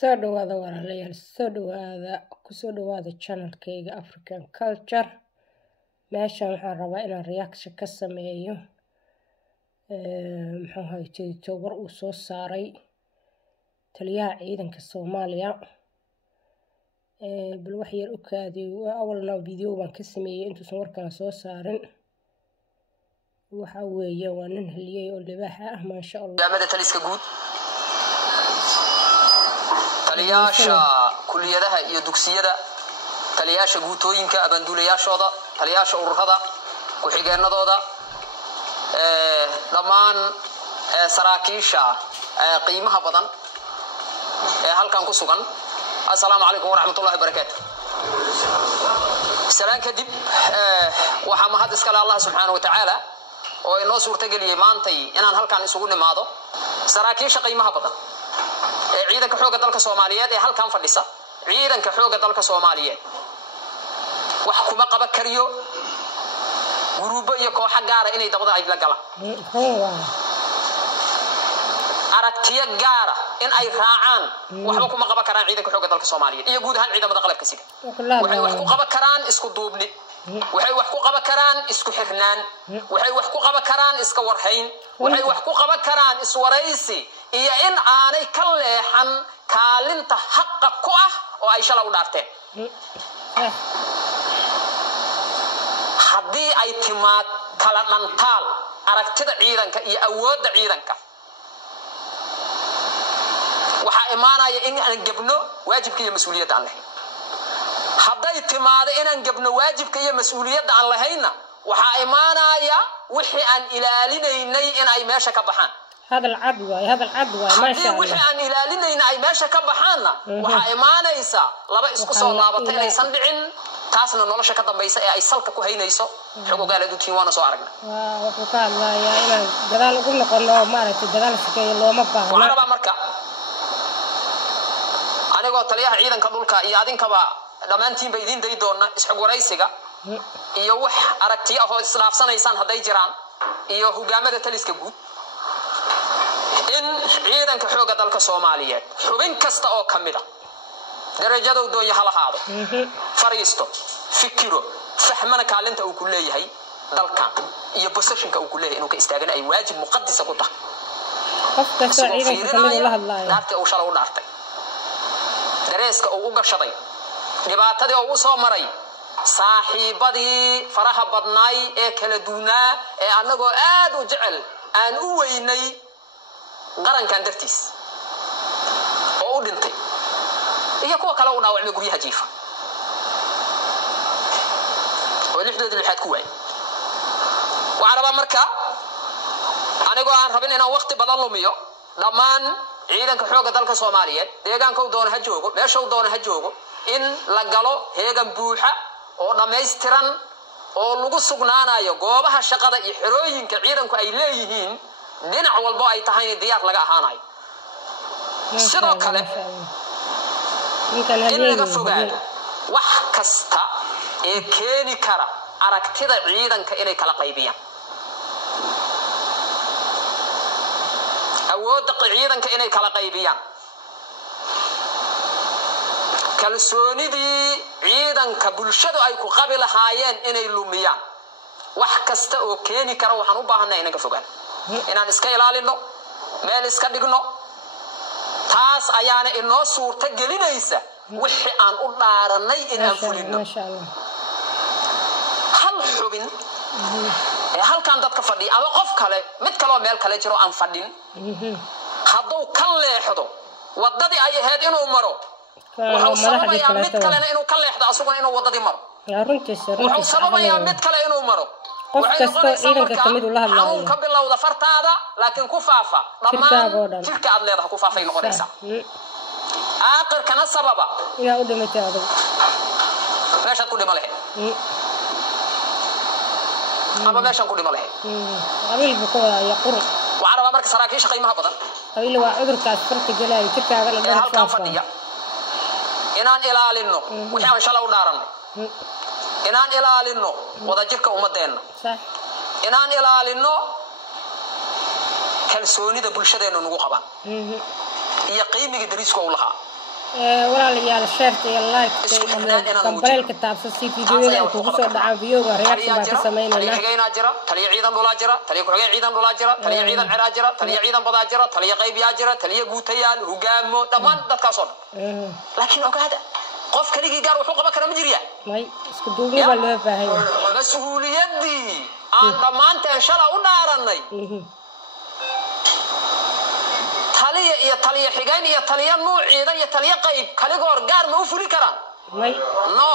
soo dhawaada walaalayaal, kusoo dhawaada channelkayga African Culture. meeshan waxaan rabaa inaan reaction ka sameeyo muxuu hayay tabar uu soo saaray taliyaha ciidanka Soomaaliya. bal wax yar u kaadi awalna video baan ka sameeyay intuusan warkaan soo saarin. waxa weeye waa nin haliyay oo libaax ah ma sha Allah. jaamada taliska guud taliyaasha kulliyadaha iyo dugsiyada, taliyaasha guutooyinka abaanduulayaashooda, taliyaasha ururada ku xigeenadooda, dhammaan saraakiisha qiimaha badan ee halkan ku sugan. assalaamu calaykum waraxmatullaahi wabarakaatuh. salaan kadib waxaa mahad iskale Allah subxaanahu wa tacaala oo inoo suurtageliyay maantay inaan halkan isugu nimaado. saraakiisha qiimaha badan ee ciidanka xoogga dalka Soomaaliyeed ee halkan fadhisa, ciidanka xoogga dalka Soomaaliyeed wax kuma qaba kariyo guruubo iyo kooxo gaar ah inay dabada ay la galaan, aragtiyo gaar ah in ay raacaan waxba kuma qaba karaan ciidanka xoogga dalka Soomaaliyeed iyo guud ahaan ciidamada qalabka sida. waxay wax ku qaba karaan isku duubni, waxay wax ku qaba karaan isku xirnaan, waxay wax ku qaba karaan iska warhayn, waxay wax ku qaba karaan iswaraysi iyo in aanay ka leexan kaalinta xaqqa ku ah oo ay shalay u dhaarteen. haddii ay timaad kala dhantaal aragtida ciidanka iyo awoodda ciidanka, waxaa imaanaya in aan gabno waajibka iyo mas'uuliyadda aan lahayn. hadday timaado inaan gabno waajibka iyo mas'uuliyadda aan lahayna, waxaa imaanaya wixii aan ilaalinaynay in ay meesha ka baxaan. هذا العدوى ما شاء الله. wixii aan ilaalinayna ay meesha ka baxaanna, waxaa imaanaysa laba isku soo laabatay inaysan dhicin. taasna nolosha ka dambaysa ee ay salka ku haynayso xogogaaladu tiiwaana soo aragnay. wuxuu ka hadlayaa inaan gadaal ugu noqono maaragtay dagaal shaqeeyo looma baahna. waxaan rabaa marka anigoo taliyaha ciidanka dhulka iyo adinkaba dhammaantiinba idin day doona isxog waraysiga iyo wax aragtiyo ah oo isdhaafsanaysaan hadday jiraan iyo hogaamada taliska guud, in ciidanka xoogga dalka Soomaaliyeed xubin kasta oo kamid ah darajada uu doonyo halahaado fariisto fikiro fahmana kaalinta uu ku leeyahay dalkan iyo positionka uu ku leeyahay inuu ka istaagan ay waajib muqaddis ku tahay. qofka ciidanka kamid la hadlayo dhaartay uu shalay u dhaartay, dareeska uu u gashaday, dhibaatadii uu soo maray, saaxiibadii faraha badnaay ee kala duunaa ee anagoo aad u jecel aan u weynay qarankan dartiis oo u dhintay iyo kuwa kale u dhaawacmay guryaha jiifa oo lixdoodii lixaad ku waayay. waxaan rabaa marka anigoo aan rabin inaan waqti badan lumiyo, dhammaan ciidanka xoogga dalka Soomaaliyeed deegaanka uu doono ha joogo, meesha uu doono ha joogo, in la galo heegan buuxa oo dhammaystiran oo lagu sugnaanayo goobaha shaqada iyo xerooyinka ciidanku ay leeyihiin dhinac walba ay tahay diyaar laga ahaanayo. sidoo kale in laga fogaado wax kasta ee keeni kara aragtida ciidanka inay kala qaybiyaan, awoodda ciidanka inay kala qaybiyaan, kalsoonidii ciidanka bulshadu ay ku qabi lahaayeen inay lumiyaan. wax kasta oo keeni kara waxaan u baahannahay inaan ka fogaano, inaan iska ilaalino, meel iska dhigno. taas ayaana inoo suurta gelinaysa wixii aan u dhaaranay inaan fulino. hal xubin ee halkan dadka fadhiya ama qof kale mid kale oo meel kale jiro aan fadhin, hadduu ka leexdo wadadii ay ahayd inuu maro, wuxuu sababayaa mid kalena inuu ka leexdo asaguna inuu wadadii maro. wuxuu sababayaa mid kale inuu maro. qof kasta ciidanka kamid u la hadlayo ka bilowda fartaada laakiin ku faafa dhammaan jirka aad leedahay ku faafay noqonaysa. aakhirkana sababa inaa u dhimatay adigu meeshaad ku dhima lahayd ama meeshaan ku dhima lahayd. qabiil buu ka wadaaya qurun. waxaan rabaa marka saraakiisha qiimaha badan qabiil waa cudurkaas farta gelaya jirkaaga la dhan halkan fadhiya inaan ilaalino wixii aan shalay u dhaaranay, inaan ilaalino wadajirka ummadeenna, inaan ilaalino kalsoonida bulshadeena nagu qabaan iyo qiimiga dariiska uu lahaa. walaalayaal sheerta iyo like kambalelka taabsan si fiidiyoda ay kugu soo dhacaan videoga reaction baan ka sameynayna xigeenaa jira taliya ciidan dhulaa jira taliya ku-xigeen ciidan dhulaa jira taliya ciidan ciraa jira taliya ciidan badaa jira taliya qaybiyaa jira taliya guutayaal hogaamo dhammaan dadkaas oo dhan laakiin ogaada qof kaligii gaar wuxuu qaban karaa ma jiriya may isku duubni baa loo baahan yahay mas'uuliyadii aan dhammaanteen shala u dhaaranay taliya iyo taliya xigeen iyo taliya nuuc ciidan iyo taliya qayb kaligoor gaar ma u fuli karaan may no